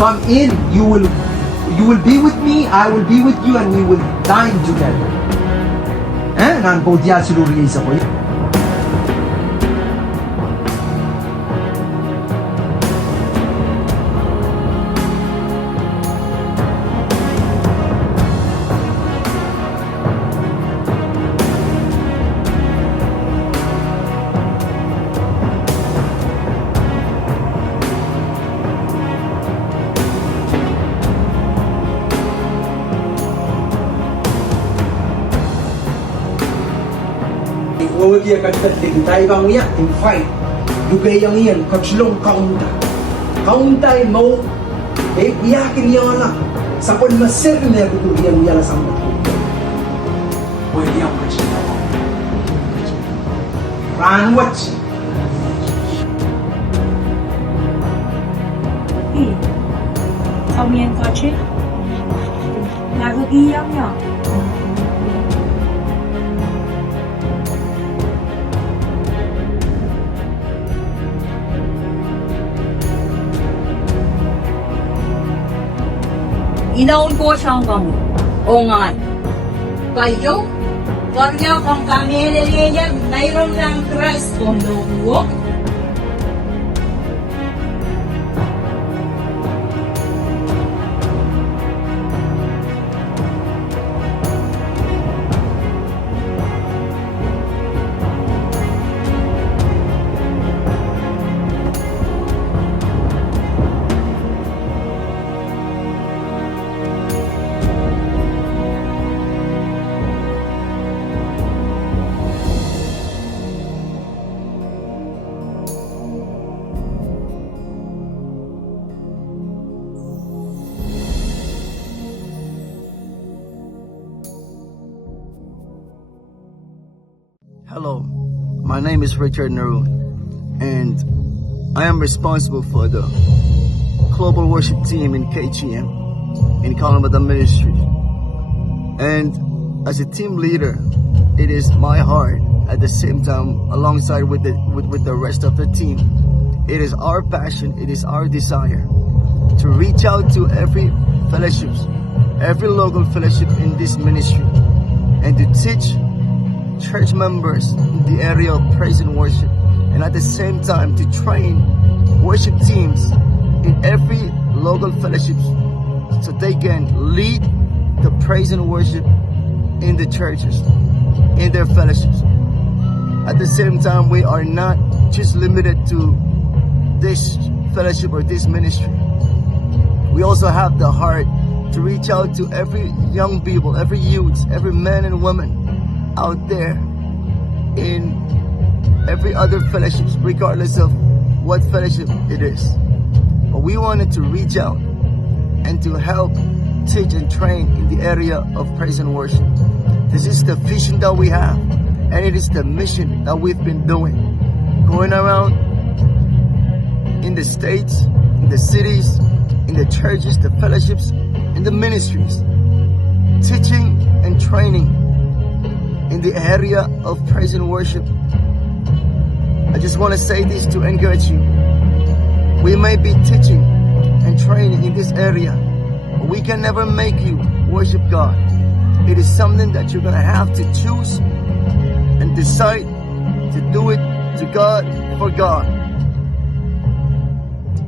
come in, you will be with me, I will be with you, and we will dine together. 난 곧 야수를 위해서 보여. Dia kata tingtai bang ya ting fight dugai yang ian kaclong kaunta mau yakin yang ala sapon masir ni aku tu yang dia sama boleh dia macam ran watch sau miền có chứ là có ghi không nhở Inaon ko siyang kamu. O nga. Kayo, karya kang kami niliyan, mayroon ng Christ kung luwok. Hello, my name is Richard Naru, and I am responsible for the global worship team in KGM, in Kalamata Ministry. And as a team leader, it is my heart at the same time, alongside with the rest of the team. It is our passion, it is our desire to reach out to every fellowships, every local fellowship in this ministry, and to teach church members in the area of praise and worship, and at the same time to train worship teams in every local fellowships so they can lead the praise and worship in the churches, in their fellowships. At the same time, we are not just limited to this fellowship or this ministry. We also have the heart to reach out to every young people, every youth, every man and woman out there in every other fellowships, regardless of what fellowship it is. But we wanted to reach out and to help teach and train in the area of praise and worship. This is the vision that we have, and it is the mission that we've been doing. Going around in the states, in the cities, in the churches, the fellowships, in the ministries, teaching and training in the area of praise and worship. I just want to say this to encourage you. We may be teaching and training in this area, but we can never make you worship God. It is something that you're going to have to choose and decide to do it to God, for God.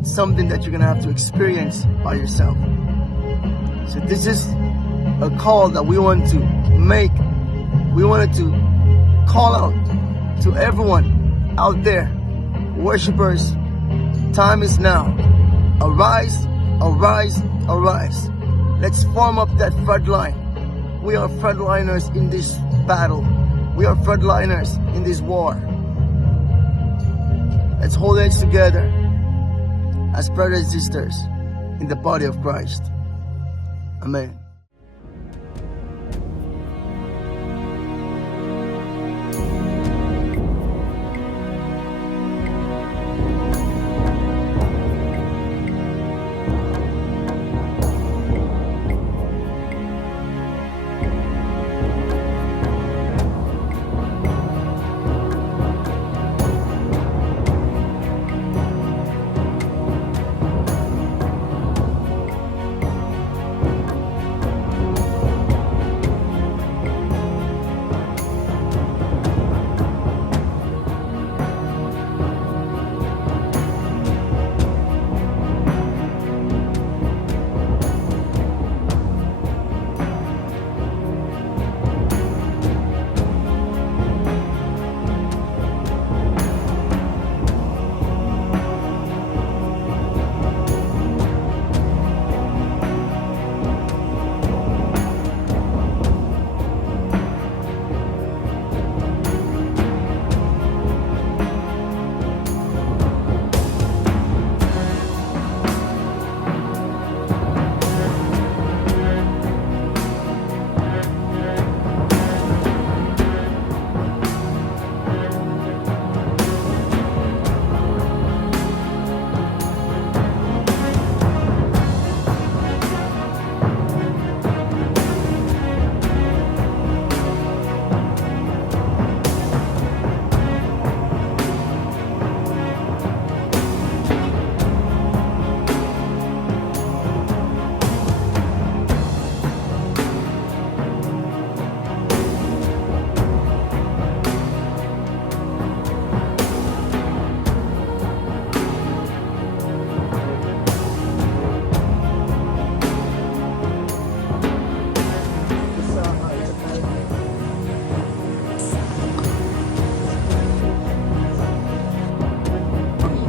It's something that you're going to have to experience by yourself. So this is a call that we want to make. We wanted to call out to everyone out there, worshipers, time is now. Arise, arise, arise. Let's form up that front line. We are frontliners in this battle. We are frontliners in this war. Let's hold hands together as brothers and sisters in the body of Christ. Amen.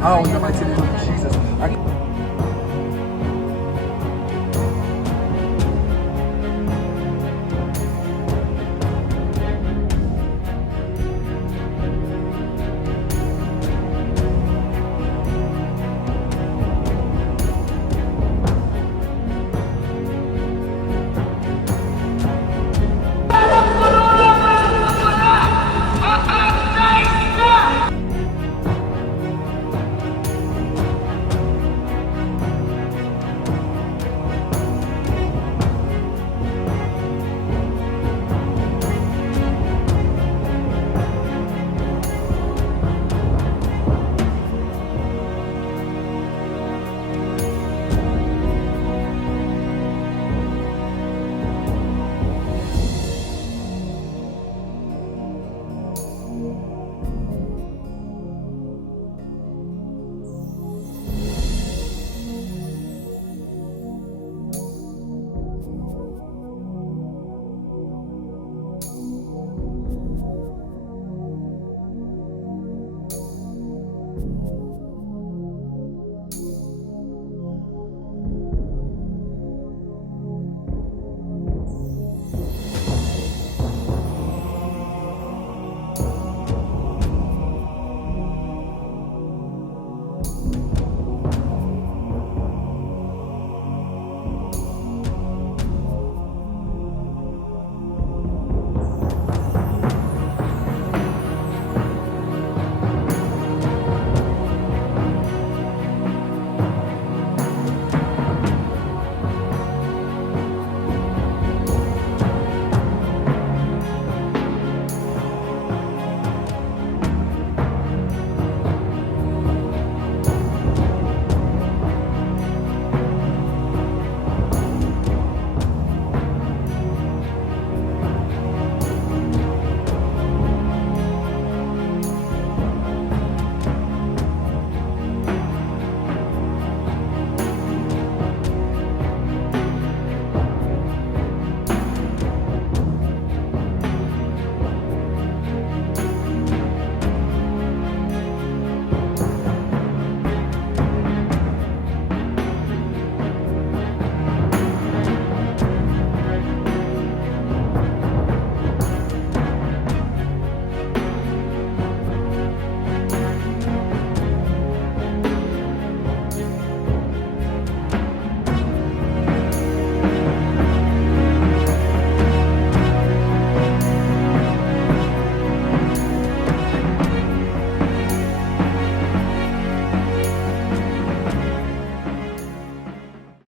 Now, in the mighty name of Jesus, I